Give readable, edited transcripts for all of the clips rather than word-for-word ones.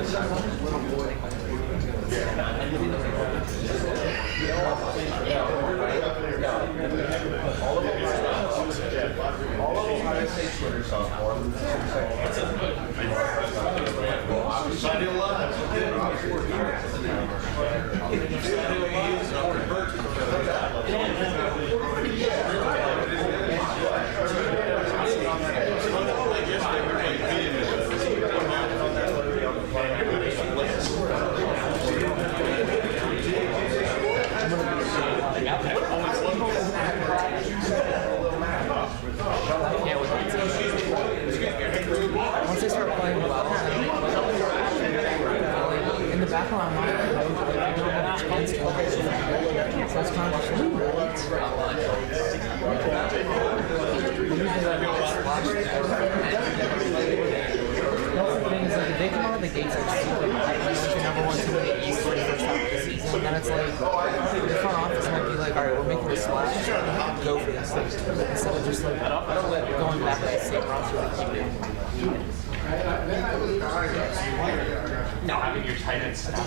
All of Ohio State Twitter sophomore. Once they start playing well, in the back of my mind, I don't have a chance to play. So it's kind of just like, the thing is, like, if they come out of the gates like super high, like the number one team in the East for the first half of the season, then it's like, the front office might be like, all right, we're making a splash, go for this thing. Instead of just like, going back to the same roster and keep it. No, I mean your tight end staff.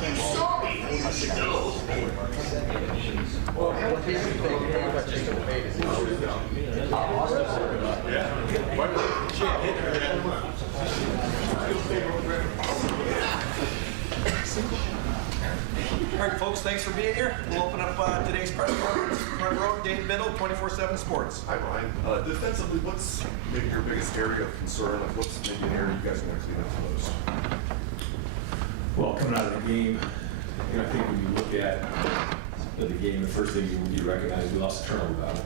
All right, folks, thanks for being here. We'll open up today's press conference. Front row, Dave Biddle, 24/7 Sports. Hi, Ryan. Defensively, what's maybe your biggest area of concern? Like, what's maybe an area you guys want to clean up the most? Well, coming out of the game, I think when you look at the game, the first thing you recognize, we lost the turnover battle.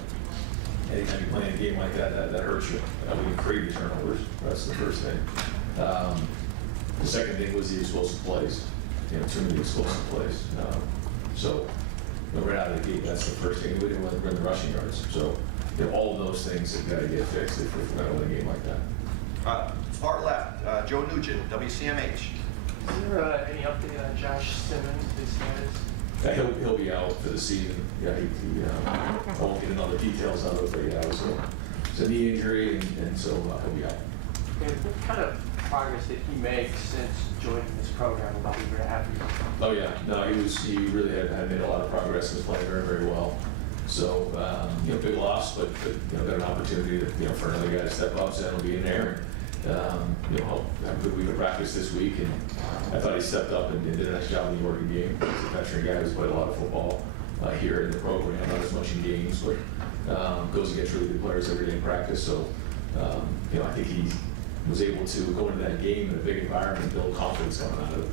Anytime you play a game like that, that hurts you. We didn't create the turnovers. That's the first thing. The second thing was the explosive plays. Too many explosive plays. So right out of the gate, that's the first thing. We didn't want to run the rushing yards. So all of those things have got to get fixed if we're going to win a game like that. Far left, Joe Nugent, WCMH. Is there any update on Josh Simmons, his status? He'll be out for the season. Yeah, I won't get into all the details of it, but yeah, it was a knee injury, and so he'll be out. And what kind of progress did he make since joining this program about a year and a half ago? Oh yeah, no, he really had made a lot of progress and was playing very, very well. So big loss, but got an opportunity to, for another guy to step up, so that'll be in there. Have a good week of practice this week, and I thought he stepped up and did a nice job in the Oregon game. He's a veteran guy who's played a lot of football here in the program, not as much in games, but goes against really good players every day in practice. So I think he was able to go into that game in a big environment and build confidence coming out of it.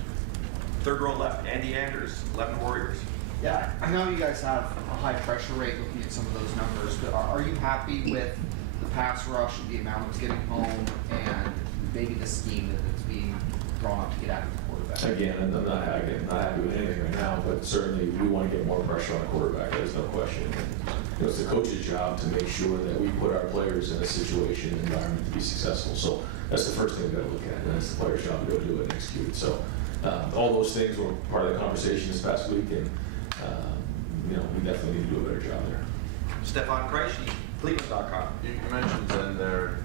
Third row left, Andy Anders, 11 Warriors. Yeah, I know you guys have a high pressure rate looking at some of those numbers, but are you happy with the pass rush and the amount it's getting home and maybe the scheme that it's being drawn up to get out of the quarterback? Again, I'm not happy with anything right now, but certainly we want to get more pressure on the quarterback. There's no question. It's the coach's job to make sure that we put our players in a situation and environment to be successul. So that's the first thing we've got to look at, and that's the player's job to go do it and execute it. So all those things were part of the conversation this past week, and we definitely need to do a better job there. Stefan Kreisky, Cleveland.com. You mentioned Zen there.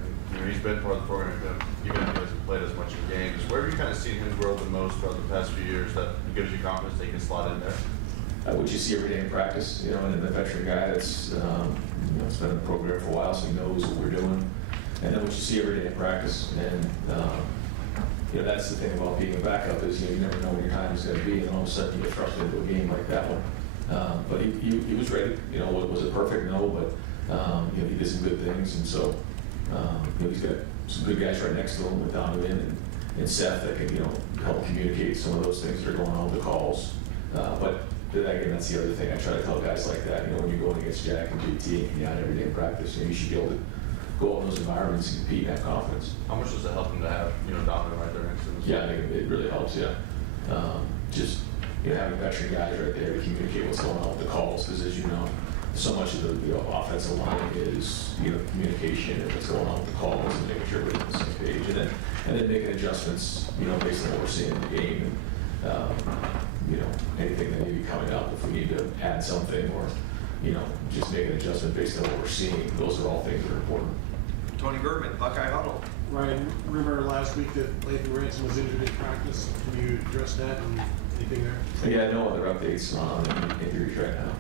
He's been part of the program, even if he hasn't played as much in games. Where have you kind of seen him grow the most throughout the past few years that gives you confidence that he can slot in there? What you see every day in practice, and the veteran guy that's it's been in the program for a while, so he knows what we're doing. And then what you see every day in practice, and that's the thing about being a backup is you never know when your time is going to be, and all of a sudden you get thrust into a game like that one. But he was ready. Was it perfect? No, but he did some good things, and so he's got some good guys right next to him with Donovan and Seth that can help communicate some of those things that are going on with the calls. But then again, that's the other thing I try to tell guys like that. When you're going against Jack and JT and Kenyon every day in practice, you should be able to go out in those environments and compete and have confidence. How much does it help him to have Donovan right there next to him? Yeah, I think it really helps. Yeah, just having veteran guys right there to communicate what's going on with the calls, because as you know, so much of the offensive line is communication and what's going on with the calls and making sure everybody's on the same page, and then making adjustments based on what we're seeing in the game, and anything that may be coming up if we need to add something or just make an adjustment based on what we're seeing. Those are all things that are important. Tony Bergman, Buckeye Huddle. Ryan, rumor last week that Lathan Ransom was injured in practice. Can you address that and anything there? Yeah, no other updates on injuries right now.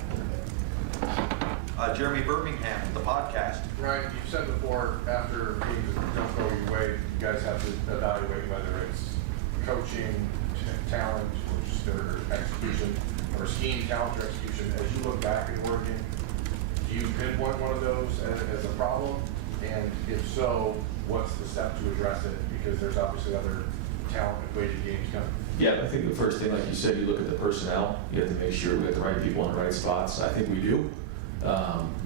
Jeremy Birmingham, the podcast. Ryan, you've said before, after games that don't go your way, you guys have to evaluate whether it's coaching, talent, or just their execution, or scheme, talent, or execution. As you look back and working, do you pinpoint one of those as a problem? And if so, what's the step to address it? Because there's obviously other talent-equated games coming. Yeah, I think the first thing, like you said, you look at the personnel. You have to make sure we have the right people in the right spots. I think we do.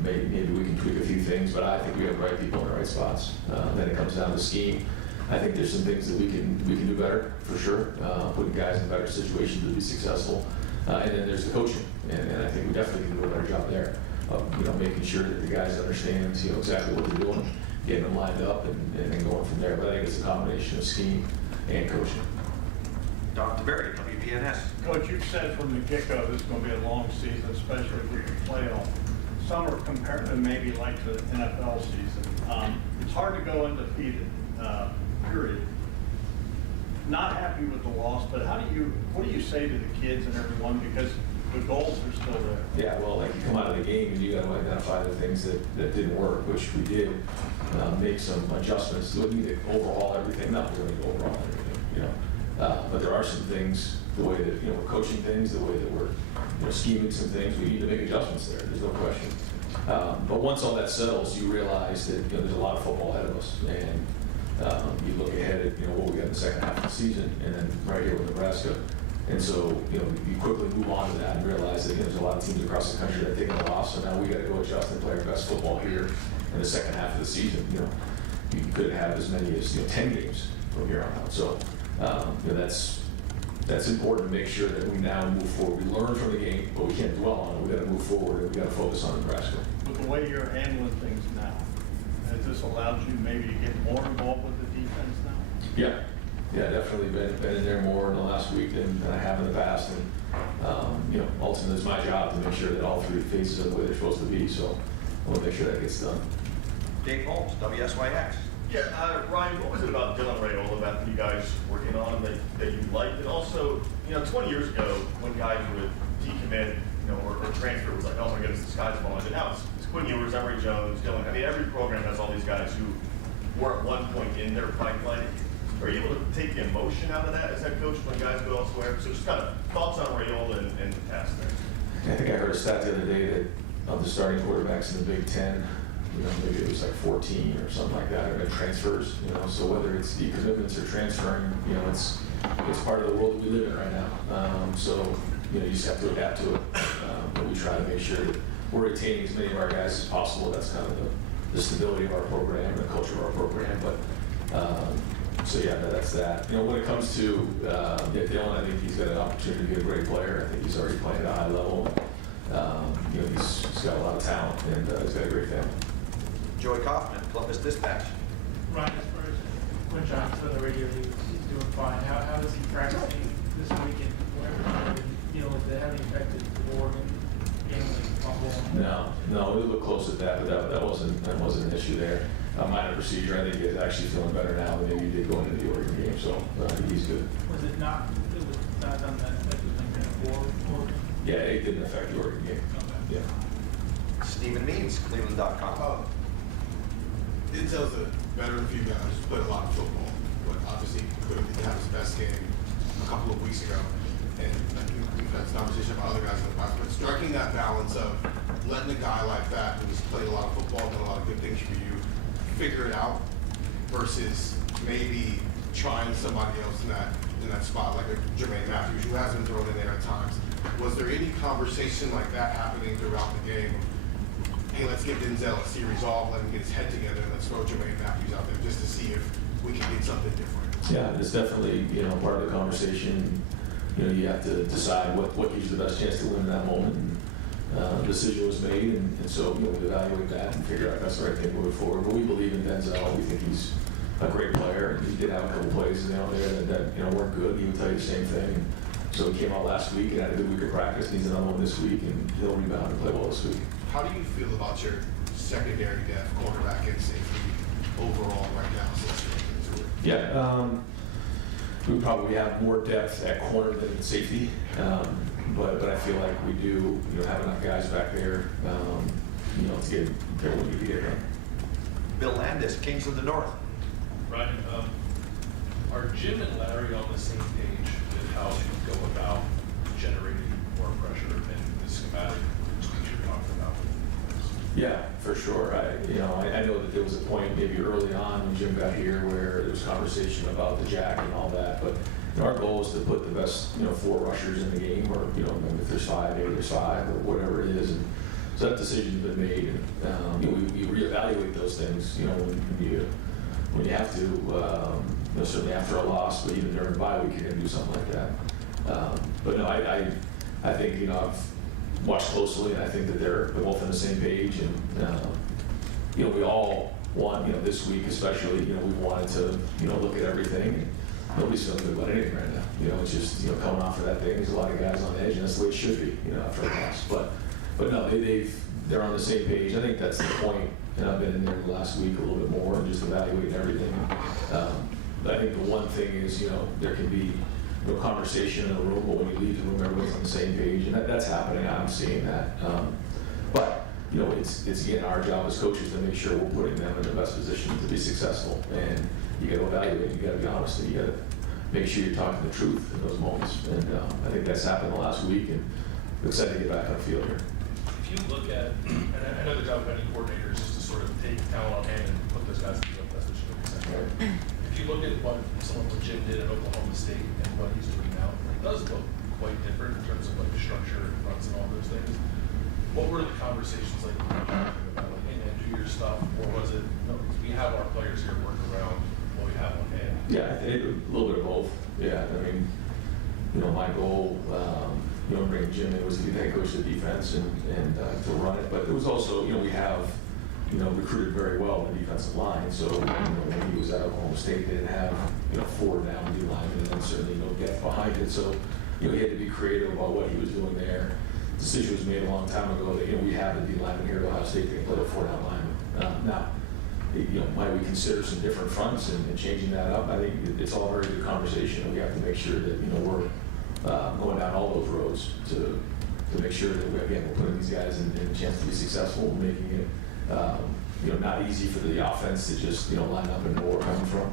Maybe we can tweak a few things, but I think we have the right people in the right spots. Then it comes down to scheme. I think there's some things that we can do better, for sure, putting guys in better situations to be successful. And then there's the coaching, and I think we definitely can do a better job there. Making sure that the guys understand, exactly what they're doing, getting them lined up, and then going from there. But I think it's a combination of scheme and coaching. Dr. Berry, WBNS. Coach, you've said from the get-go this is going to be a long season, especially with the playoff. Some are comparing to maybe like the NFL season. It's hard to go undefeated, period. Not happy with the loss, but what do you say to the kids and everyone, because the goals are still there? Yeah, well, like you come out of the game and you got to identify the things that didn't work, which we did. Make some adjustments. Do we need to overhaul everything? No, we don't need to overhaul everything, but there are some things, the way that, we're coaching things, the way that we're, scheming some things, we need to make adjustments there. There's no question. But once all that settles, you realize that, there's a lot of football ahead of us. And you look ahead at, what we got in the second half of the season, and then right here with Nebraska. And so, you quickly move on to that and realize that there's a lot of teams across the country that are taking a loss. So now we got to go adjust and play our best football here in the second half of the season. You could have as many as 10 games from here on out. So that's important to make sure that we now move forward. We learn from the game, but we can't dwell on it. We got to move forward, and we got to focus on Nebraska. With the way you're handling things now, has this allowed you maybe to get more involved with the defense now? Yeah, definitely been in there more in the last week than I have in the past, and ultimately it's my job to make sure that all three phases are the way they're supposed to be. So I want to make sure that gets done. Dave Holmes, WSYX. Yeah, Ryan, what was it about Dylan Rayola that you guys working on that you liked? And also, 20 years ago, when guys would decommit, or transfer, it was like, oh my goodness, the sky's falling. And now it's Quinn Ewers, Emory Jones, Dylan. I mean, every program has all these guys who were at one point in their pipeline. Are you able to take the emotion out of that as head coach when guys go elsewhere? So just kind of thoughts on Rayola and the task there. I think I heard a stat the other day that of the starting quarterbacks in the Big Ten, maybe it was like 14 or something like that, or transfers, so whether it's decommitments or transferring, it's part of the world that we live in right now. So, you just have to adapt to it. But we try to make sure that we're retaining as many of our guys as possible. That's kind of the stability of our program, the culture of our program. But, so yeah, that's that. When it comes to Dylan, I think he's got an opportunity to be a great player. I think he's already playing at a high level. He's got a lot of talent, and he's got a great family. Joey Kaufman, Columbus Dispatch. Ryan, as far as Quinn Johnson on the radio, he's doing fine. How is he practicing this weekend? Whatever, is that having affected the Oregon game, like fumble? No, we look close at that, but that wasn't an issue there. Minor procedure. I think he's actually feeling better now than maybe he did going into the Oregon game, so I think he's good. Was it not done that effectively for Oregon? Yeah, it didn't affect the Oregon game. Okay. Yeah. Stephen Means, Cleveland.com. Intel's a veteran for you guys, played a lot of football, but obviously couldn't have his best game a couple of weeks ago. And we've had this conversation about other guys in the past, but striking that balance of letting a guy like that who's played a lot of football, done a lot of good things for you, figure it out, versus maybe trying somebody else in that spot, like a Jermaine Matthews, who has been thrown in there at times. Was there any conversation like that happening throughout the game? Hey, let's give Denzel a series off, let him get his head together, and let's throw Jermaine Matthews out there just to see if we can get something different. Yeah, it's definitely, part of the conversation. You have to decide what gives you the best chance to win in that moment. And, decision was made, and so we evaluate that and figure out that's the right thing moving forward. But we believe in Denzel. We think he's a great player. He did have a couple plays there that weren't good. He would tell you the same thing. So he came out last week and had a good week of practice. He's another one this week, and he'll rebound and play well this week. How do you feel about your secondary depth, cornerback and safety overall right now since Yeah, we probably have more depth at corner than at safety, but I feel like we do, have enough guys back there, to get what we need to get done. Bill Landis, Kings of the North. Ryan, are Jim and Larry on the same page with how to go about generating more pressure in the schematic speech you're talking about? Yeah, for sure. I know that there was a point maybe early on when Jim got here where there was conversation about the jack and all that, but our goal is to put the best, 4 rushers in the game, or, if there's 5, maybe there's 5, or whatever it is. And so that decision's been made, and we reevaluate those things, when you have to, certainly after a loss, but even during the bye week, you're going to do something like that. But no, I think, I've watched closely, and I think that they're both on the same page, and, we all want, this week especially, we wanted to, look at everything, and nobody's feeling good about anything right now. It's just, coming off of that thing, there's a lot of guys on edge, and that's the way it should be, after a loss. But no, they're on the same page. I think that's the point, and I've been in there the last week a little bit more and just evaluating everything. I think the one thing is, there can be no conversation in the room, but when you leave the room, everyone's on the same page, and that's happening. I'm seeing that. But it's again our job as coaches to make sure we're putting them in the best position to be successful. And you got to evaluate. You got to be honest. And you got to make sure you're talking the truth in those moments. And I think that's happened the last week. And I'm excited to get back on the field here. If you look at, and I know the job of any coordinator is just to sort of take talent on hand and put those guys in the field. That's what you're saying. If you look at what someone like Jim did at Oklahoma State and what he's doing now, it does look quite different in terms of like the structure and runs and all those things. What were the conversations like about, like, hey man, do your stuff, or was it, no, we have our players here work around what we have on hand? Yeah, I think a little bit of both. Yeah, I mean, my goal, bringing Jim in was to be the head coach of the defense and to run it. But it was also, we have, recruited very well in the defensive line. So, when he was at Ohio State, they didn't have, 4 down D linemen, and then certainly no depth behind it. So, he had to be creative about what he was doing there. The decision was made a long time ago that, we have a D lineman here at Ohio State that can play a 4-down lineman. Now, might we consider some different fronts and changing that up? I think it's all very good conversation, and we have to make sure that, we're going down all those roads to make sure that we're putting these guys in a chance to be successful, making it not easy for the offense to just line up and know where we're coming from.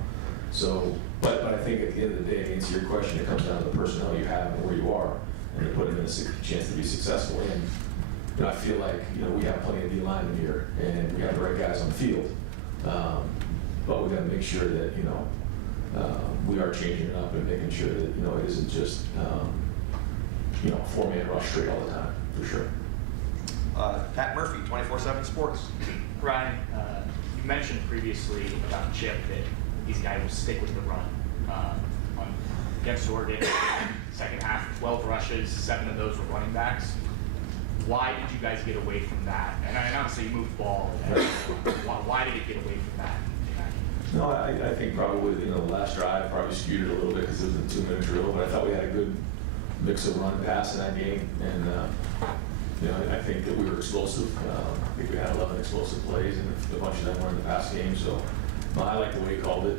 So, but I think at the end of the day, to answer your question, it comes down to the personnel you have and where you are, and to put them in a chance to be successful. And I feel like we have plenty of D linemen here, and we have the right guys on the field, but we got to make sure that we are changing it up and making sure that it isn't just 4-man rush straight all the time, for sure. Pat Murphy, 24/7 Sports. Ryan, you mentioned previously about Chip that these guys will stick with the run. Against Oregon, second half, 12 rushes, 7 of those were running backs. Why did you guys get away from that? And obviously you moved the ball. Why did it get away from that? No, I think probably the last drive probably skewed it a little bit because it was a 2-minute drill, but I thought we had a good mix of run and pass in that game, and I think that we were explosive. I think we had 11 explosive plays, and a bunch of them were in the pass game. So I like the way he called it,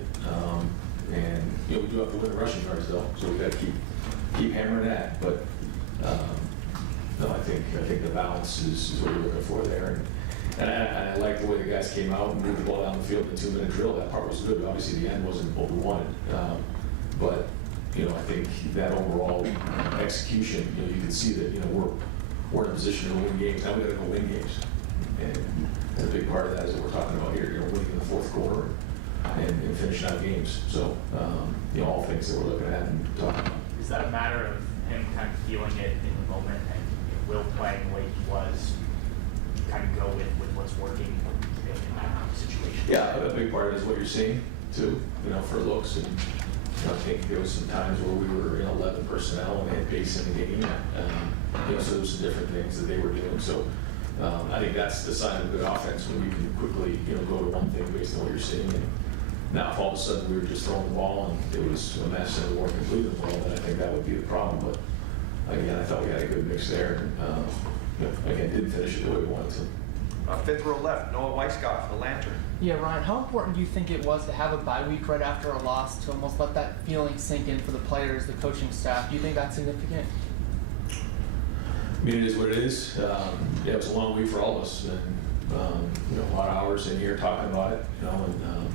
and we do have to win the rushing yards though, so we got to keep hammering that. But no, I think the balance is what we're looking for there. And I like the way the guys came out and moved the ball down the field in a 2-minute drill. That part was good. Obviously, the end wasn't what we wanted. But, I think that overall execution, you can see that, we're in a position to win games. Now we got to go win games. And a big part of that is what we're talking about here. Winning in the fourth quarter and finishing out games. So, all things that we're looking at and talking about. Is that a matter of him kind of feeling it in the moment and Will playing the way he was? Kind of go with what's working in that situation. Yeah, a big part is what you're seeing too, for looks. And I think there was some times where we were in 11 personnel and they had pace in the game. So there was some different things that they were doing. So I think that's the sign of good offense when you can quickly, go to one thing based on what you're seeing. And now if all of a sudden we were just throwing the ball and it was a mess and we weren't completing the ball, then I think that would be the problem. But again, I thought we had a good mix there. And, again, didn't finish it the way we wanted to. Fifth row left, Noah Weisskopf, the Lantern. Yeah, Ryan, how important do you think it was to have a bye week right after a loss to almost let that feeling sink in for the players, the coaching staff? Do you think that's significant? I mean, it is what it is. Yeah, it was a long week for all of us, and you know, a lot of hours in here talking about it. You know, and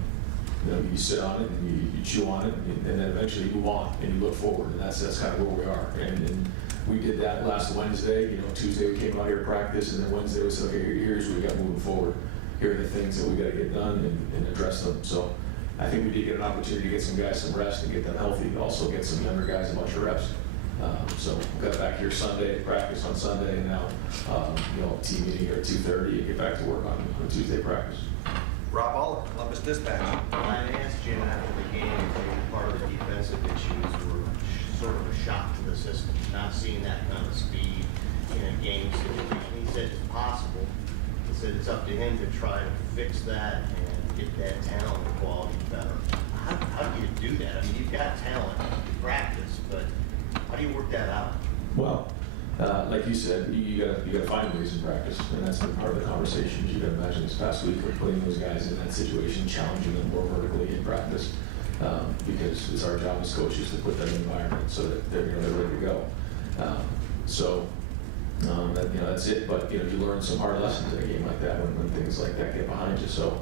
you know, you sit on it and you chew on it, and then eventually you move on and you look forward, and that's kind of where we are. And we did that last Wednesday. You know, Tuesday we came out here to practice, and then Wednesday we said, okay, here's what we got moving forward. Here are the things that we got to get done and address them. So I think we did get an opportunity to get some guys some rest and get them healthy, but also get some younger guys a bunch of reps. So we got back here Sunday, practice on Sunday, and now you know, team meeting here at 2:30 and get back to work on Tuesday practice. Rob Oliver, Columbus Dispatch. I asked Jim after the game if part of the defensive issues were sort of a shock to the system, not seeing that kind of speed in a game situation. He said it's possible. He said it's up to him to try to fix that and get that talent quality better. How do you do that? I mean, you've got talent, you practice, but how do you work that out? Well, like you said, you gotta find ways in practice, and that's been part of the conversations. You gotta imagine this past week we're putting those guys in that situation, challenging them more vertically in practice, because it's our job as coaches to put them in an environment so that they're ready to go. That, you know, that's it. But you know, you learn some hard lessons in a game like that when things like that get behind you. So,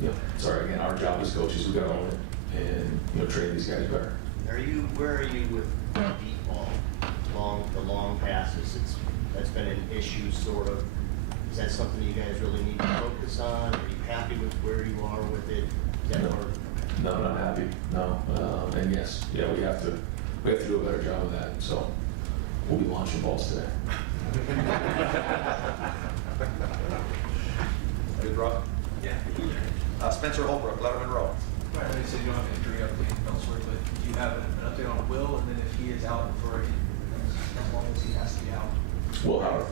you know, sorry again, our job as coaches, we gotta own it and you know, train these guys better. Where are you with deep ball, the long passes? That's been an issue, sort of. Is that something you guys really need to focus on? Are you happy with where you are with it? Is that part of it? No, not happy. No, and yes, yeah, we have to do a better job of that. So we'll be launching balls today. Good, Rob? Yeah. Spencer Holbrook, Letterman Row. Right, they said you don't have an injury update elsewhere, but do you have an update on Will? And then if he is out for as long as he has to be out? Will Howard.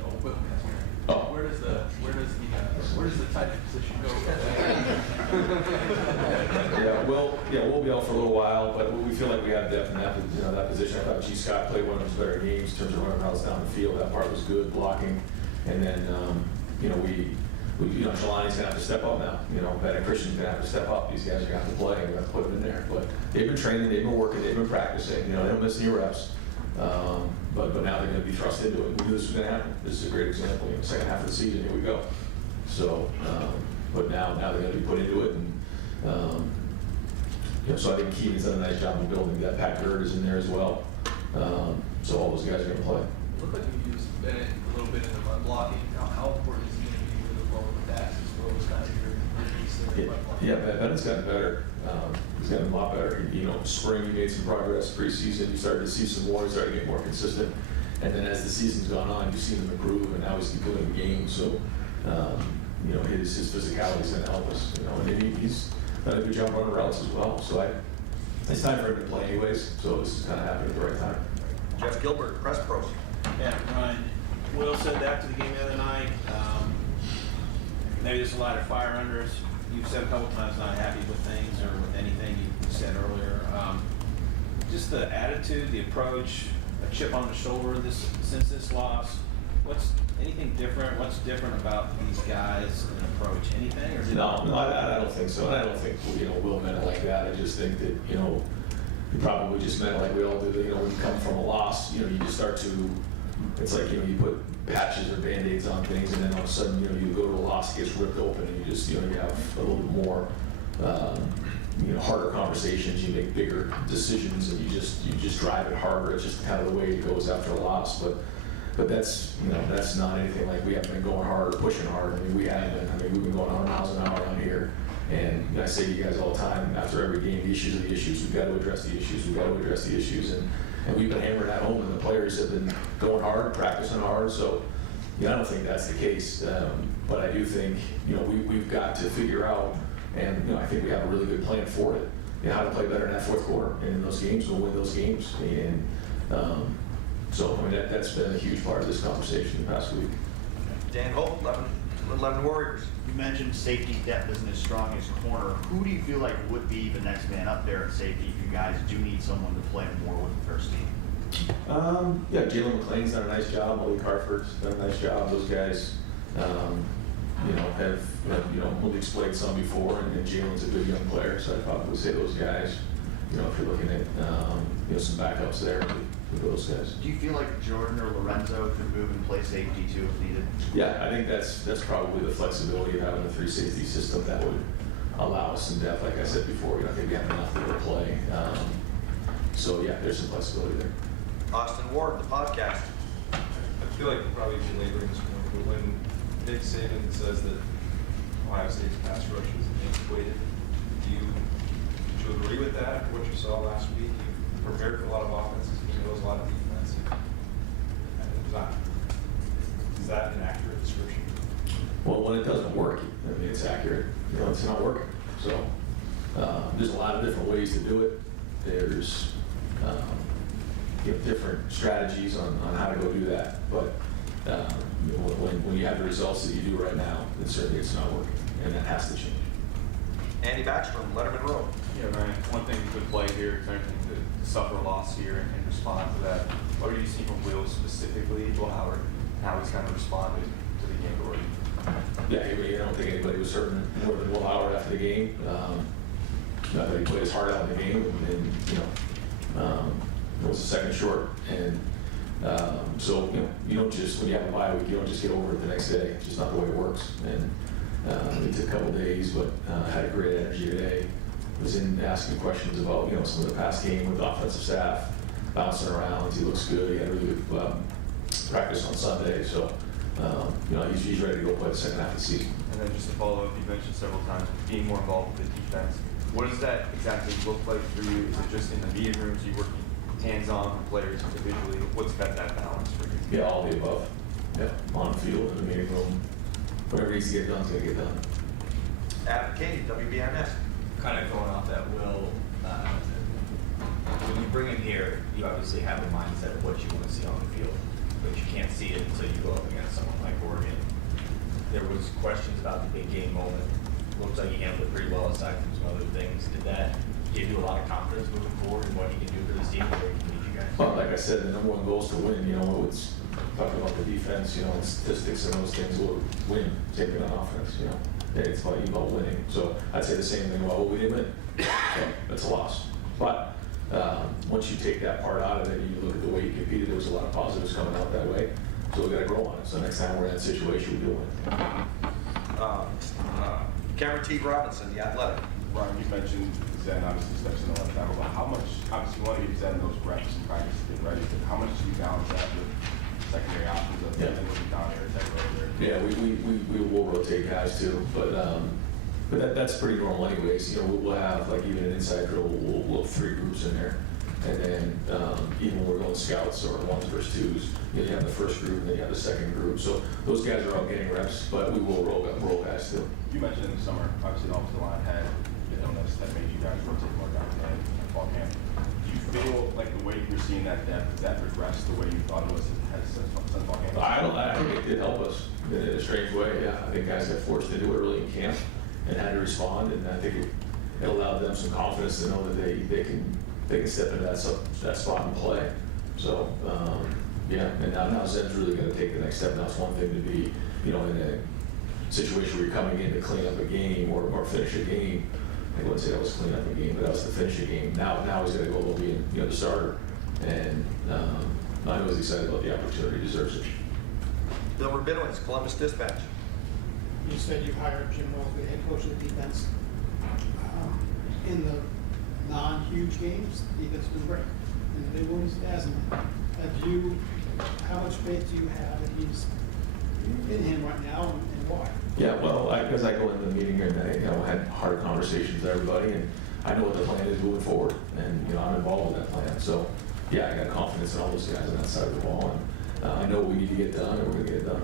No, Will. Oh. Where does the tight end position go? We'll be out for a little while, but we feel like we have depth in that position. I thought G. Scott played one of his better games in terms of running routes down the field. That part was good, blocking, and then Jelani's gonna have to step up now. You know, Bennett Christian's gonna have to step up. These guys are gonna have to play. We have to put them in there. But they've been training, they've been working, they've been practicing. You know, they don't miss any reps. But now they're going to be thrust into it. We knew this was going to happen. This is a great example. You know, second half of the season, here we go. So, but now they're going to be put into it, and you know, so I think Keenan's done a nice job of building that. Pat Gerd is in there as well. So all those guys are going to play. It looked like you used Bennett a little bit in the run blocking. How important is he going to be with the ball with that as well as kind of your piece there? Yeah, Bennett's gotten better. He's gotten a lot better. You know, spring, he made some progress. Preseason, you started to see some more. He started to get more consistent. And then as the season's gone on, you've seen him improve, and now he's doing the game. So, you know, his physicality is going to help us. You know, and he's done a good job running routes as well. So it's time for him to play anyways. So this is kind of happening at the right time. Jeff Gilbert, Press Pros. Yeah, Ryan. Will said after the game the other night, maybe there's a light of fire under us. You've said a couple times not happy with things or with anything you said earlier. Just the attitude, the approach, a chip on the shoulder since this loss. What's anything different? What's different about these guys and approach? Anything? Or No, I don't think so. And I don't think Will meant it like that. I just think that he probably just meant like we all do. When you come from a loss, you just start to. It's like you put patches or band-aids on things, and then all of a sudden you go to a loss, it gets ripped open, and you just you have a little bit more harder conversations. You make bigger decisions, and you just drive it harder. It's just kind of the way it goes after a loss. But that's that's not anything like we haven't been going hard or pushing hard. I mean, we have been. I mean, we've been going 100 miles an hour around here. And I say to you guys all the time, after every game, the issues are the issues. We've got to address the issues. We've got to address the issues. And we've been hammering that home, and the players have been going hard, practicing hard. So, I don't think that's the case. But I do think, we've got to figure out, and I think we have a really good plan for it, how to play better in that fourth quarter. And in those games, we'll win those games. And so, I mean, that's been a huge part of this conversation the past week. Dan Holt, 11 Warriors. You mentioned safety depth isn't as strong as corner. Who do you feel like would be the next man up there at safety if you guys do need someone to play more with the first team? Jalen McLean's done a nice job. Malik Hartford's done a nice job. Those guys, have Malik's played some before, and Jalen's a good young player, so I'd probably say those guys. If you're looking at some backups there with those guys. Do you feel like Jordan or Lorenzo could move and play safety too if needed? Yeah, I think that's probably the flexibility of having a 3 safety system that would allow us some depth. Like I said before, I think we have enough to play. So yeah, there's some flexibility there. Austin Ward, the podcast. I feel like we're probably belaboring this point, but when Nick Saban says that Ohio State's pass rush is antiquated, do you agree with that? What you saw last week, you prepared for a lot of offenses, there was a lot of defense. Is that an accurate description? Well, when it doesn't work, I mean, it's accurate. It's not working. So there's a lot of different ways to do it. There's different strategies on how to go do that. But when you have the results that you do right now, then certainly it's not working, and that has to change. Andy Backstrom, Letterman Road. Yeah, Ryan, one thing you could play here is to suffer a loss here and respond to that. What are you seeing from Will specifically, Will Howard, and how he's kind of responded to the game already? Yeah, I don't think anybody was hurting more than Will Howard after the game. Not that he played his heart out in the game, and it was a second short. And so you don't just, when you have a bye week, you don't just get over it the next day. It's just not the way it works. And it took a couple days, but had a great energy today. Was in asking questions about some of the past game with the offensive staff, bouncing around. He looks good. He had a really good practice on Sunday, so he's ready to go play the second half of the season. And then just to follow up, you mentioned several times being more involved with the defense. What does that exactly look like for you? Is it just in the meeting rooms? Are you working hands-on with players individually? What's got that balance for you? Yeah, all the above. Yeah, on the field, in the meeting room, whatever needs to get done is going to get done. Adam King, WBNS. Kind of going off that, Will, when you bring him here, you obviously have the mindset of what you want to see on the field, but you can't see it until you go up against someone like Oregon. There was questions about the big game moment. Looks like he handled it pretty well aside from some other things. Did that give you a lot of confidence moving forward in what he can do for this team, where he can lead you guys? Well, like I said, the number one goal is to win. It's talking about the defense, statistics and those things will win, taking on offense, It's about winning. So I'd say the same thing about what we didn't win. So that's a loss. But once you take that part out of it and you look at the way you competed, there was a lot of positives coming out that way. So we got to grow on it. So next time we're in that situation, we do win. Cameron T. Robinson, The Athletic. Ryan, you mentioned Zen obviously steps in the left tackle, but how much, obviously you want to give Zen those reps and practice to get ready, but how much do you balance that with secondary options of looking down there, tech over there? Yeah, we will rotate guys too, but that's pretty normal anyways. We'll have, like, even an inside drill, we'll have 3 groups in there. And then even when we're going scouts or 1s versus 2s, you have the first group and then you have the second group. So those guys are all getting reps, but we will roll guys too. You mentioned in the summer, obviously the offensive line had the illness that made you guys rotate more down in fall camp. Do you feel like the way you're seeing that depth, that progressed the way you thought it was since fall camp? I think it did help us in a strange way. Yeah, I think guys got forced to do it early in camp and had to respond, and I think it allowed them some confidence to know that they can step into that spot and play. So yeah, and now Zen's really going to take the next step. Now it's one thing to be in a situation where you're coming in to clean up a game or finish a game. I wouldn't say that was clean up a game, but that was to finish a game. Now he's going to go be the starter, and I know he's excited about the opportunity. He deserves it. Bill Rabinowitz, Columbus Dispatch. You said you hired Jim Rose, the head coach of the defense. In the non-huge games, the defense has been great. In the big ones, it hasn't. How much faith do you have that he's in him right now, and why? Yeah, well, because I go into the meeting and I had hard conversations with everybody, and I know what the plan is moving forward, and I'm involved with that plan. So yeah, I got confidence in all those guys on that side of the ball, and I know what we need to get done, and we're going to get it done.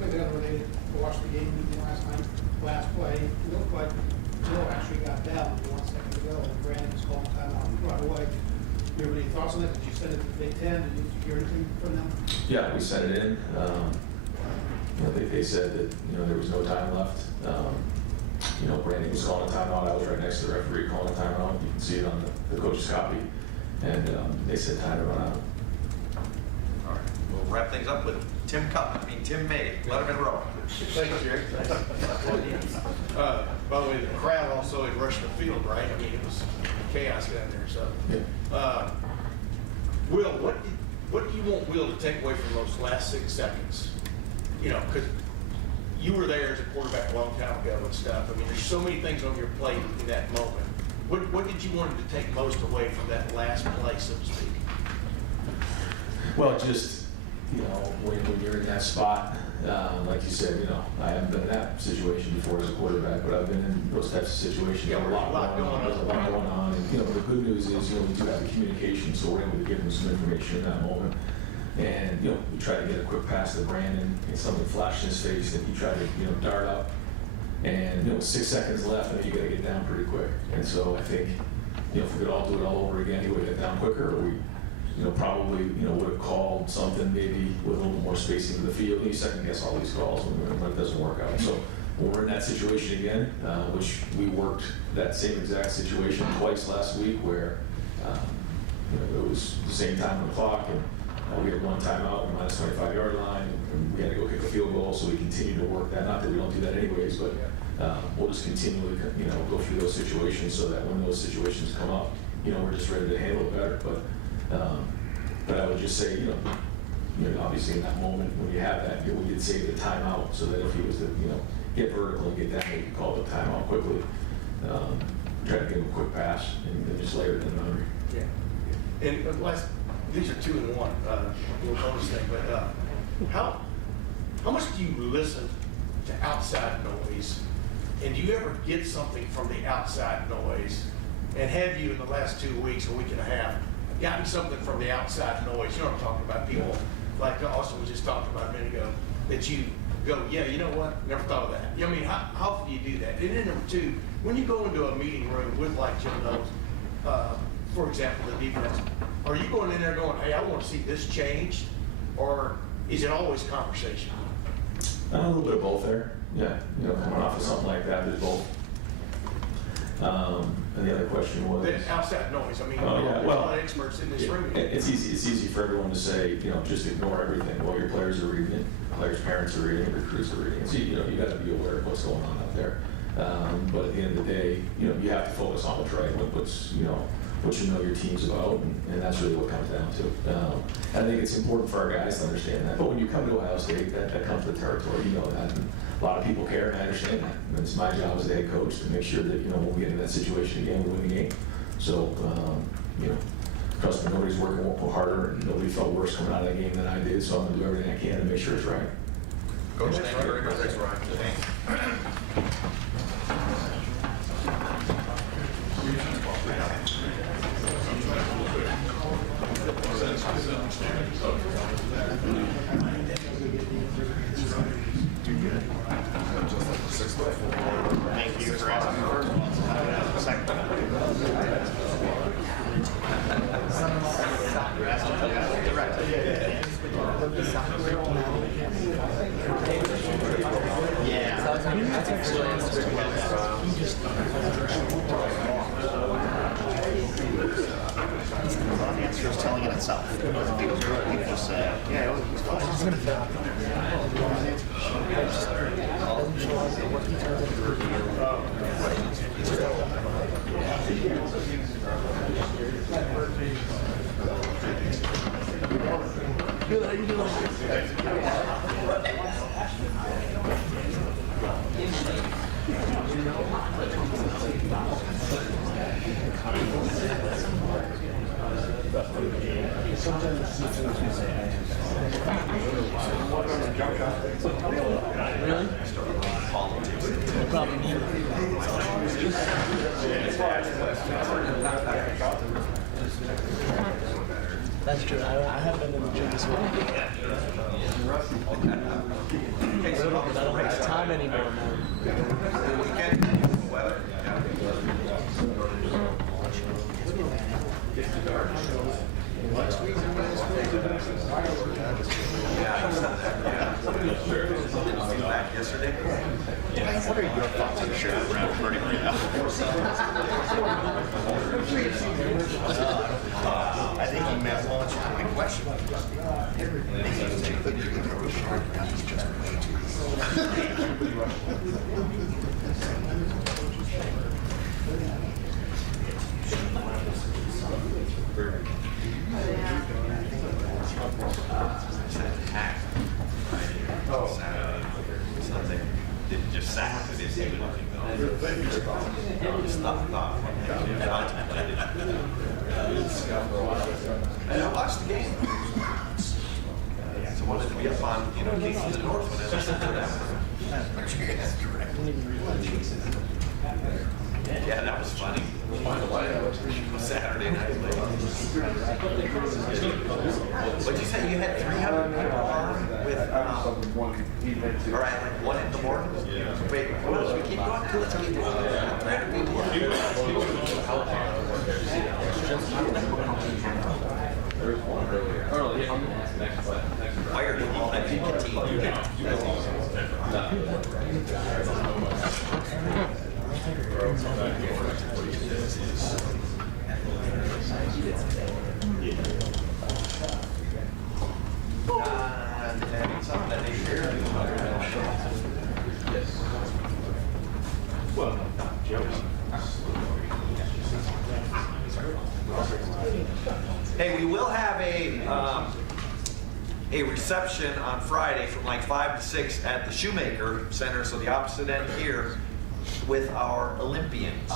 Something unrelated. I watched the game last night. Last play, it looked like Joe actually got down 1 second ago, and Brandon was calling timeout right away. Do you have any thoughts on that? Did you send it to the Big Ten? Did you hear anything from them? Yeah, we sent it in. They said that there was no time left. Brandon was calling a timeout. I was right next to the referee calling a timeout. You can see it on the coach's copy, and they said time to run out. All right. Well, wrap things up with Tim May, Letterman Row. Thank you, Jerry. By the way, the crowd also had rushed the field, right? I mean, it was chaos down there, so. Will, what do you want Will to take away from those last 6 seconds? You know, because you were there as a quarterback a long time ago and stuff. I mean, there's so many things on your plate in that moment. What did you want him to take most away from that last play, so to speak? Well, just, you know, when you're in that spot, like you said, you know, I haven't been in that situation before as a quarterback, but I've been in those types of situations. Yeah, There's a lot going on. There's a lot going on. And, you know, the good news is, you know, we do have the communication, so we're able to give him some information in that moment. And, you know, we try to get a quick pass to Brandon, and something flashed in his face, and he tried to, you know, dart up. And, you know, 6 seconds left, and you got to get down pretty quick. And so I think, you know, if we could all do it all over again, he would get down quicker, or we, you know, probably, you know, would have called something maybe with a little more spacing to the field. You second guess all these calls when it doesn't work out. So when we're in that situation again, which we worked that same exact situation twice last week, where you know, it was the same time on the clock, and we had one timeout, we're minus 25-yard line, and we had to go kick a field goal. So we continue to work that. Not that we don't do that anyways, but we'll just continually, you know, go through those situations so that when those situations come up, you know, we're just ready to handle it better. But I would just say, you know, obviously in that moment when you have that, we did save the timeout so that if he was to, you know, get vertical and get down, we could call the timeout quickly. Try to give him a quick pass and just layer it in the memory. Yeah. And these are 2 and 1, little bonus thing, but how much do you listen to outside noise? And do you ever get something from the outside noise? And have you in the last 2 weeks, a week and a half, gotten something from the outside noise? You know what I'm talking about? People like Austin was just talking about a minute ago, that you go, yeah, you know what? Never thought of that. You know, I mean, how often do you do that? And then number 2, when you go into a meeting room with like Jim knows, for example, the defense, are you going in there going, hey, I want to see this changed? Or is it always conversation? A little bit of both there. Yeah, you know, coming off of something like that, there's both. And the other question was the outside noise. I mean, oh, yeah. there's a Well, lot of experts in this room. It's easy for everyone to say, you know, just ignore everything. Well, your players are reading it, players' parents are reading it, recruits are reading it. So you know, you got to be aware of what's going on out there. But at the end of the day, you know, you have to focus on what's right, what's, you know, what you know your team's about, and that's really what it comes down to. I think it's important for our guys to understand that. But when you come to Ohio State, that comes with the territory. You know that. And a lot of people care, and I understand that. And it's my job as a head coach to make sure that, you know, when we get in that situation again, we win the game. So, you know, trust me, nobody's working harder, and nobody felt worse coming out of that game than I did. So I'm going to do everything I can to make sure it's right. Coach, thank you very much. Thanks, Ryan. Thanks. Thank you for asking the first one. Second That's actually the answer is telling it itself. If he goes, you can just say, yeah, he's fine. Really? Probably need That's true. I have been in the gym this week. I don't have time anymore, man. Weather. Back yesterday. What are your thoughts on the shirt around Bernie right now? I think he meant launch point. question. Didn't just sack because they said And I watched the game. So wanted to be up on, Casey in the North when I listened to that. Yeah, that was funny. Saturday night. What'd you say? You had 300 people on with, all right, like 1 in the morning? Wait, what else? We keep going? Let's keep going. 300 There's one earlier. Why are you let me continue? Well, jokes. Hey, we will have a reception on Friday from like 5 to 6 at the Shoemaker Center, so the opposite end here, with our Olympians.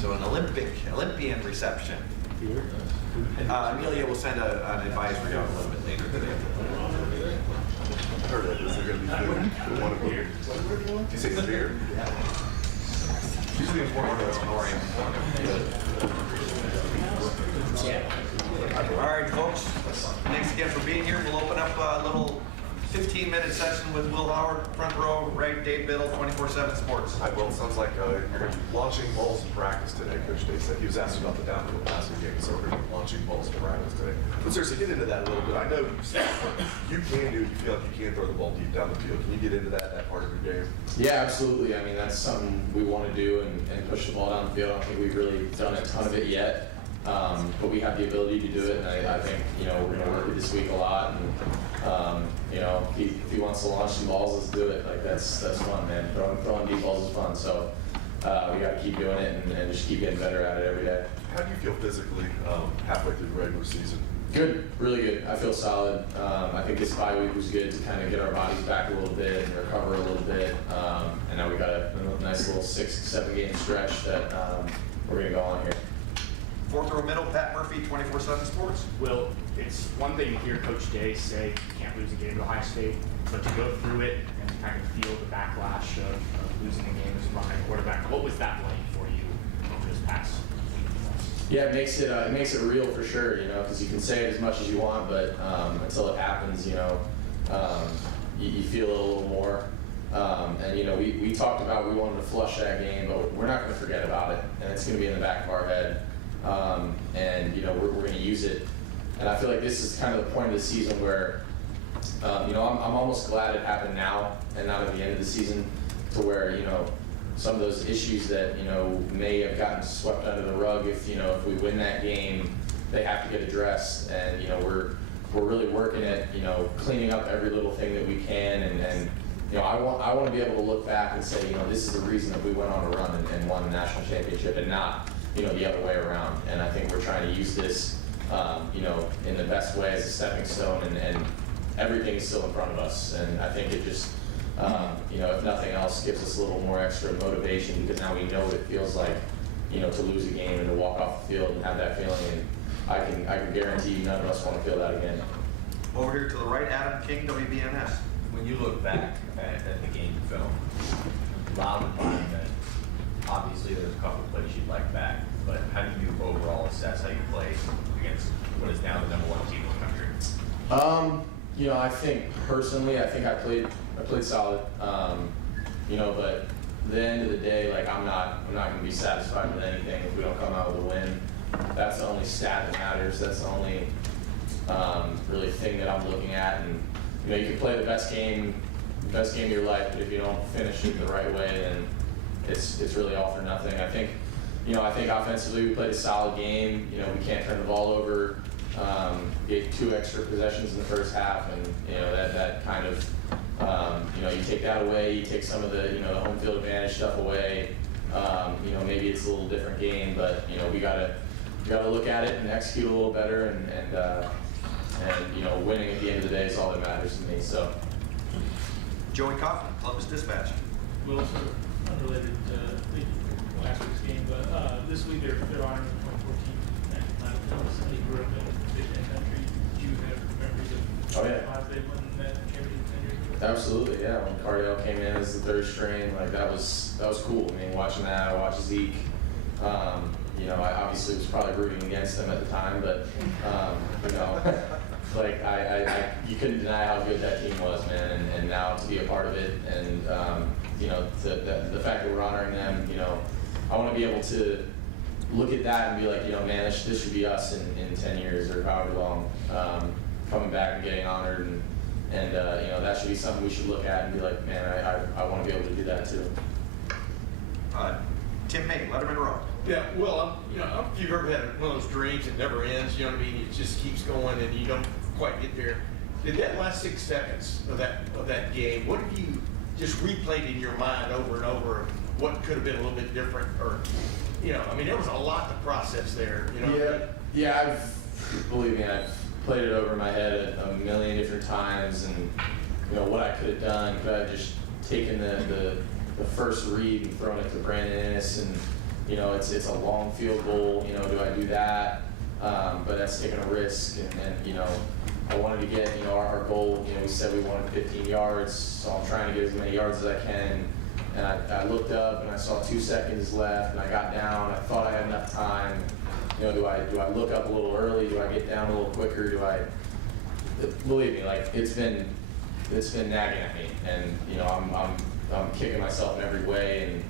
So an Olympian reception. Amelia will send an advisory out a little bit later today. Heard that. Is there going to be food? We want a beer. Did you say the beer? Usually important to All right, folks. Thanks again for being here. We'll open up a little 15-minute session with Will Howard, front row, right, Dave Biddle, 24/7 Sports. Hi, Will. Sounds like you're going to be launching balls in practice today. Coach Dave said he was asking about the downfield passing game, so we're going to be launching balls in practice today. But seriously, get into that a little bit. I know you said you can do. You feel like you can throw the ball deep down the field. Can you get into that part of your game? Yeah, absolutely. I mean, that's something we want to do and push the ball down the field. I don't think we've really done a ton of it yet, but we have the ability to do it, and I think we're going to work it this week a lot. And if he wants to launch some balls, let's do it. Like that's fun, man. Throwing deep balls is fun. So we got to keep doing it and just keep getting better at it every day. How do you feel physically halfway through the regular season? Good, really good. I feel solid. I think this bye week was good to kind of get our bodies back a little bit and recover a little bit. And now we got a nice little 6-7 game stretch that we're going to go on here. Fourth row middle, Pat Murphy, 24/7 Sports. Will, it's one thing to hear Coach Day say you can't lose a game to Ohio State, but to go through it and kind of feel the backlash of losing a game as a behind quarterback, what was that like for you over this past week? Yeah, it makes it real for sure, because you can say it as much as you want, but until it happens, you feel it a little more. And we talked about we wanted to flush that game, but we're not going to forget about it, and it's going to be in the back of our head. We're going to use it. And I feel like this is kind of the point of the season where, I'm almost glad it happened now and not at the end of the season, to where, some of those issues that, may have gotten swept under the rug, if we win that game, they have to get addressed. And, we're really working at, cleaning up every little thing that we can. And I want to be able to look back and say, this is the reason that we went on a run and won the national championship, and not, the other way around. And I think we're trying to use this, in the best way as a stepping stone, and everything is still in front of us. And I think it just, if nothing else, gives us a little more extra motivation, because now we know what it feels like, to lose a game and to walk off the field and have that feeling. And I can guarantee you none of us want to feel that again. Over here to the right, Adam King, WBNS. When you look back at the game film, loud environment, obviously there's a couple of plays you'd like back, but how do you overall assess how you play against what is now the #1 team in the country? I think personally, I played solid. But at the end of the day, like I'm not going to be satisfied with anything if we don't come out with a win. That's the only stat that matters. That's the only really thing that I'm looking at. And you can play the best game of your life, but if you don't finish it the right way, then it's really all for nothing. I think I think offensively we played a solid game. We can't turn the ball over. Gave 2 extra possessions in the first half, and that kind of you take that away, you take some of the the home field advantage stuff away. Maybe it's a little different game, but we gotta look at it and execute a little better, and winning at the end of the day is all that matters to me. So, Joey Kaufman, Columbus Dispatch. Well, sort of unrelated to last week's game, but this week they're honoring the 2014 national title. Somebody grew up in Big Ten country. Do you have memories of they won that championship 10 years ago? Absolutely, yeah. When Cardell came in as the 3rd string, that was cool. I mean, watching that, I watched Zeke. I obviously was probably rooting against them at the time, but you couldn't deny how good that team was, man. And now to be a part of it, and the fact that we're honoring them, I want to be able to look at that and be like, man, this should be us in 10 years or however long, coming back and getting honored, and that should be something we should look at and be like, man, I want to be able to do that too. Tim May, Letterman Row. Yeah, well, if you've ever had one of those dreams that never ends, it just keeps going and you don't quite get there. Did that last 6 seconds of that game, what have you just replayed in your mind over and over? What could have been a little bit different, or there was a lot to process there. Yeah. Believe me, I've played it over in my head a million different times, and what I could have done. Could I have just taken the first read and thrown it to Brandon Ennis, and it's a long field goal. Do I do that? But that's taking a risk, and I wanted to get our goal. We said we wanted 15 yards, so I'm trying to get as many yards as I can. And I looked up and I saw 2 seconds left, and I got down. I thought I had enough time. Do I look up a little early? Do I get down a little quicker? Believe me, it's been nagging at me, and I'm kicking myself in every way,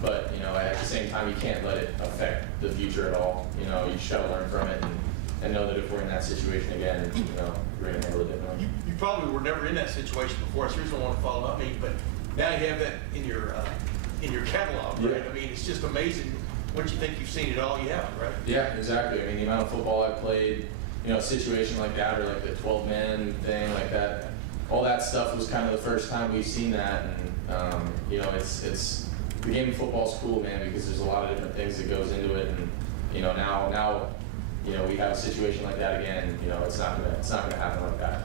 but at the same time you can't let it affect the future at all. You just gotta learn from it and know that if we're in that situation again, we're gonna handle it differently. You probably were never in that situation before, so here's what I want to follow up. But now you have that in your catalog, right? Yeah. It's just amazing. Once you think you've seen it all, you haven't, right? Yeah, exactly. The amount of football I played, a situation like that, or the 12-man thing like that, all that stuff was kind of the first time we've seen that, and it's the game of football is cool, man, because there's a lot of different things that goes into it, and now we have a situation like that again. It's not gonna happen like that.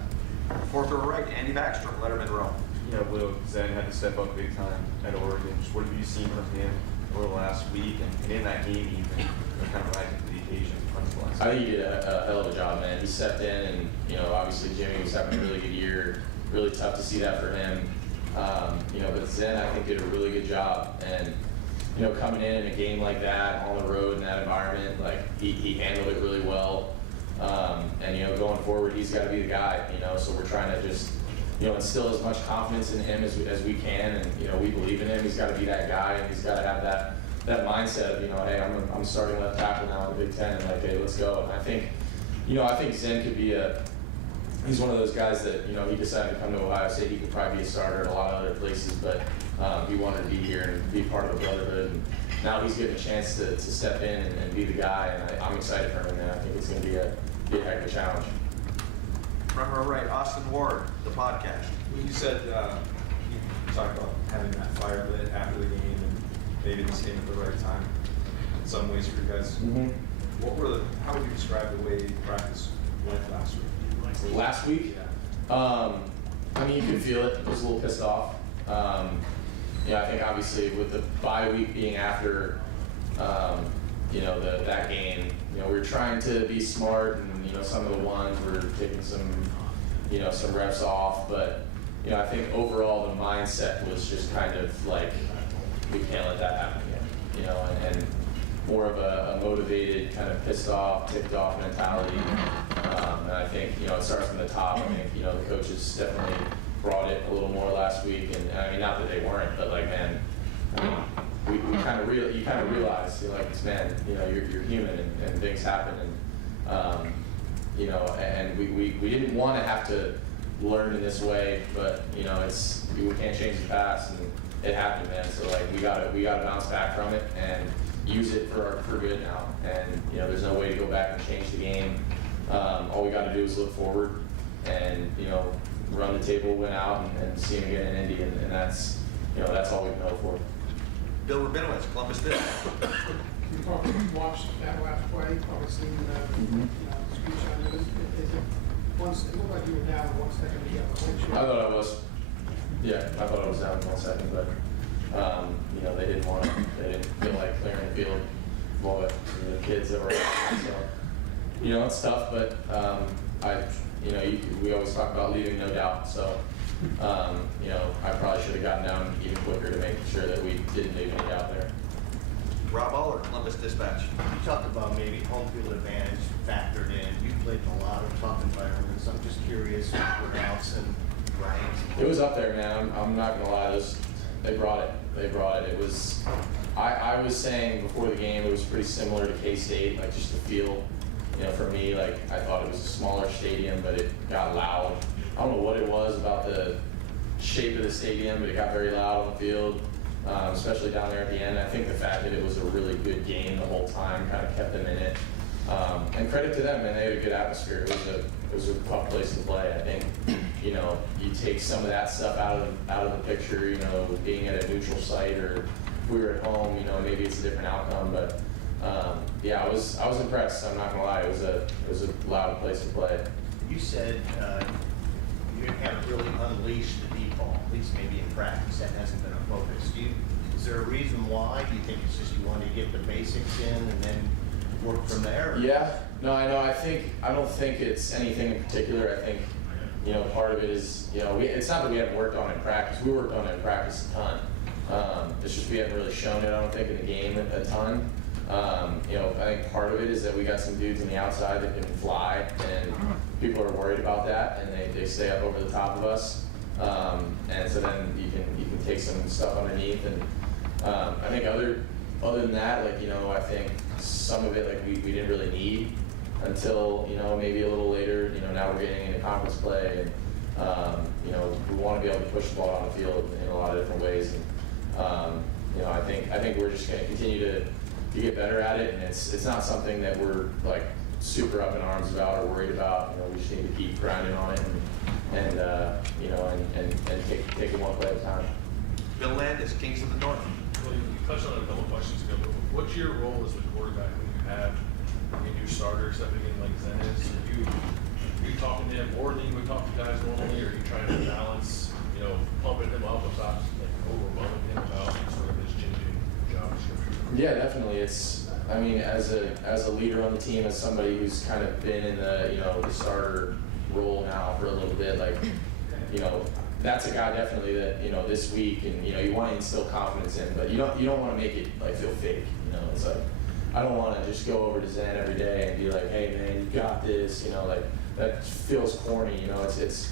4th row right, Andy Backstrom, Letterman Row. Will Zen had to step up big time at Oregon. Just what have you seen from him over the last week, and in that game even, kind of rising to the occasion? I think he did a hell of a job, man. He stepped in, and obviously Jimmy was having a really good year. Really tough to see that for him. But Zen, I think, did a really good job, and coming in a game like that on the road in that environment, he handled it really well. And going forward, he's got to be the guy. So we're trying to just instill as much confidence in him as we can, and we believe in him. He's got to be that guy, and he's got to have that mindset of hey, I'm starting left tackle now in the Big Ten, and hey, let's go. And I think Zen could be he's one of those guys that he decided to come to Ohio State. He could probably be a starter at a lot of other places, but he wanted to be here and be part of the brotherhood. And now he's getting a chance to step in and be the guy, and I'm excited for him, and I think it's going to be a heck of a challenge. Front row right, Austin Ward, the podcast. You said you talked about having that fire lit after the game, and maybe this came at the right time in some ways for you guys. Mm-hmm. How would you describe the way practice went last week? Last week? Yeah. You could feel it. I was a little pissed off. I think obviously with the bye week being after, that game, we were trying to be smart, and some of the ones were taking some reps off, but I think overall the mindset was just kind of we can't let that happen again, and more of a motivated, kind of pissed off, ticked off mentality. And I think, it starts from the top. I think, the coaches definitely brought it a little more last week. And not that they weren't, but we kind of you kind of realize, man, you're human, and things happen. And, and we didn't want to have to learn in this way, but, we can't change the past, and it happened, man. So we gotta bounce back from it, and use it for good now. And you know, there's no way to go back and change the game. All we got to do is look forward and you know, run the table, win out, and see them again in Indy, and that's you know, that's all we can hope for. Bill Rabinowitz, Columbus Dispatch. You probably watched that last play, probably seen the, screenshot of it. Is it once, it looked like you were down 1 second to get the windshield. I thought I was. Yeah, I thought I was down 1 second, but you know, they didn't feel like clearing the field of all the kids that were out. So you know, it's tough, but we always talk about leaving no doubt. So you know, I probably should have gotten down even quicker to make sure that we didn't leave any doubt there. Rob Aller, Columbus Dispatch. You talked about maybe home field advantage factored in. You played in a lot of tough environments. I'm just curious, routes and ranks. It was up there, man. I'm not gonna lie. They brought it. They brought it. It was. I was saying before the game, it was pretty similar to K-State, like just the feel. You know, for me, like I thought it was a smaller stadium, but it got loud. I don't know what it was about the shape of the stadium, but it got very loud on the field, especially down there at the end. I think the fact that it was a really good game the whole time kind of kept them in it. And credit to them, man. They had a good atmosphere. It was a tough place to play. I think, you know, you take some of that stuff out of the picture. You know, being at a neutral site, or if we were at home, you know, maybe it's a different outcome. But yeah, I was impressed. I'm not gonna lie. It was a loud place to play. You said you haven't really unleashed the deep ball, at least maybe in practice. That hasn't been a focus. Is there a reason why? Do you think it's just you want to get the basics in and then work from there? Yeah, no, I know. I don't think it's anything in particular. I think, you know, part of it is, you know, it's not that we haven't worked on it in practice. We worked on it in practice a ton. It's just we haven't really shown it, I don't think, in the game a ton. You know, I think part of it is that we got some dudes on the outside that can fly, and people are worried about that, and they stay up over the top of us. And so then you can take some stuff underneath, and I think other than that, like, you know, I think some of it, like, we didn't really need until, you know, maybe a little later. You know, now we're getting into conference play, and you know, we want to be able to push the ball on the field in a lot of different ways. And you know, I think we're just going to continue to get better at it, and it's not something that we're like super up in arms about or worried about. You know, we just need to keep grinding on it, and you know, and take it one play at a time. Bill Landis, Kings of the North. Well, you touched on it a couple of questions ago, but what's your role as a quarterback when you have a new starter stepping in like Zen is? Are you talking to him more than you would talk to guys normally, or are you trying to balance, you know, pumping him up without like overwhelming him about sort of his changing job description? Yeah, definitely. I mean, as a leader on the team, as somebody who's kind of been in the, you know, the starter role now for a little bit, like, you know, that's a guy definitely that, you know, this week, and you know, you want to instill confidence in, but you don't want to make it like feel fake. You know, it's like, I don't want to just go over to Zen every day and be like, hey man, you got this. You know, like that feels corny. You know, it's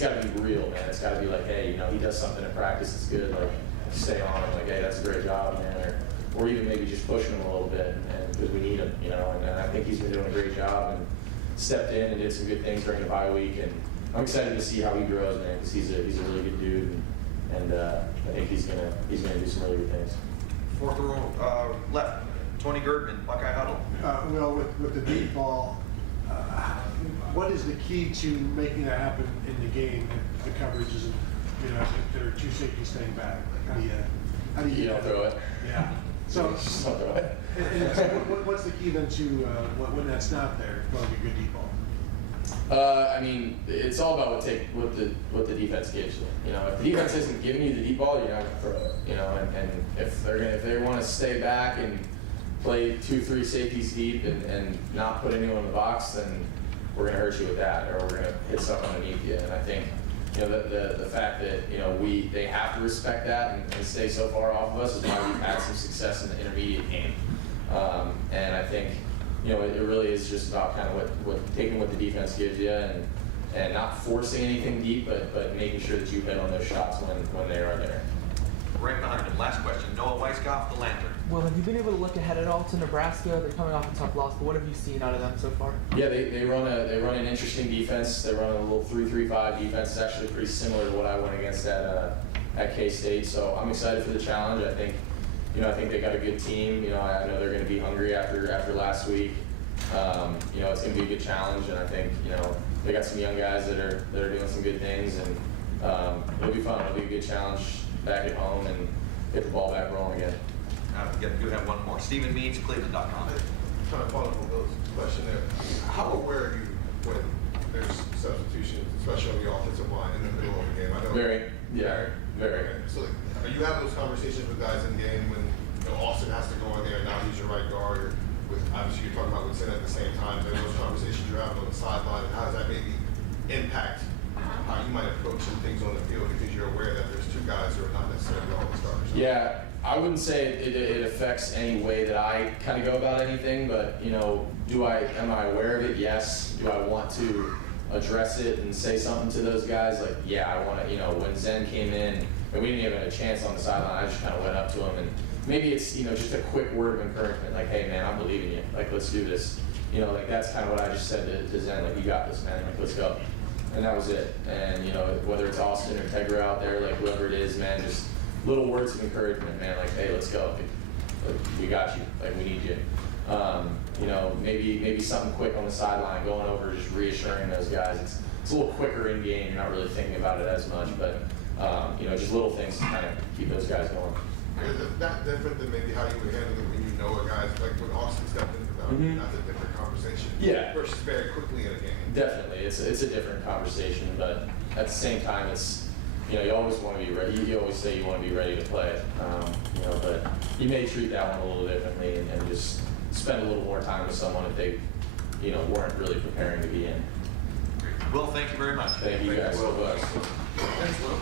got to be real, man. It's got to be like, hey, you know, he does something in practice that's good. Like, stay on him. Like, hey, that's a great job, man. Or even maybe just pushing him a little bit, and because we need him. You know, and I think he's been doing a great job and stepped in and did some good things during the bye week. And I'm excited to see how he grows, man, because he's a really good dude, and I think he's gonna do some really good things. Fourth row left, Tony Girdman, Buckeye Huddle. Well, with the deep ball, what is the key to making that happen in the game? If the coverage isn't, you know, if there are two safeties staying back, like how do you? You don't throw it. Yeah. So, Just don't throw it. and so what's the key then to when that's not there, throwing a good deep ball? I mean, it's all about what the defense gives you. You know, if the defense isn't giving you the deep ball, you're not going to throw it. You know, and if they want to stay back and play 2-3 safeties deep and not put anyone in the box, then we're going to hurt you with that, or we're going to hit stuff underneath you. And I think, you know, the fact that, you know, they have to respect that and stay so far off of us is why we've had some success in the intermediate game. And I think, you know, it really is just about kind of taking what the defense gives you and not forcing anything deep, but making sure that you hit on those shots when they are there. Right behind him, last question, Noah Weisskopf, the Lantern. Well, have you been able to look ahead at all to Nebraska? They're coming off a tough loss, but what have you seen out of them so far? Yeah, they run an interesting defense. They run a little 3-3-5 defense. It's actually pretty similar to what I went against at K-State. So I'm excited for the challenge. I think, I think they got a good team. I know they're going to be hungry after last week. It's going to be a good challenge, and I think, they got some young guys that are doing some good things, and it'll be fun. It'll be a good challenge back at home and get the ball back rolling again. We do have one more. Stephen Means, Cleveland.com. Trying to follow up on Bill's question there. How aware are you when there's substitutions, especially on the offensive line in the middle of the game? I know. Very. Okay. So are you having those conversations with guys in the game when Austin has to go in there and now he's your right guard, or with obviously you're talking about with Sin at the same time? There are those conversations you're having on the sideline, and how does that maybe impact how you might approach some things on the field because you're aware that there's two guys who are not necessarily all the starters? Yeah, I wouldn't say it affects any way that I kind of go about anything, but am I aware of it? Yes. Do I want to address it and say something to those guys? Like, yeah, I want to. When Zen came in and we didn't even have a chance on the sideline, I just kind of went up to him, and maybe it's just a quick word of encouragement, like, hey man, I believe in you. Like, let's do this. That's kind of what I just said to Zen. Like, you got this, man. Like, let's go. And that was it. And whether it's Austin or Tegra out there, like whoever it is, man, just little words of encouragement, man. Like, hey, let's go. Like, we got you. Like, we need you. Maybe something quick on the sideline, going over, just reassuring those guys. It's a little quicker in game. You're not really thinking about it as much, but just little things to kind of keep those guys going. Is it that different than maybe how you would handle it when you know a guy's like when Austin stepped into the boundary? That's a different conversation. Yeah. Versus very quickly in a game. Definitely, it's a different conversation, but at the same time, it's you always want to be ready. You always say you want to be ready to play it, but you may treat that one a little differently and just spend a little more time with someone if they weren't really preparing to be in. Will, thank you very much. Thank you guys so much. Thanks, Will.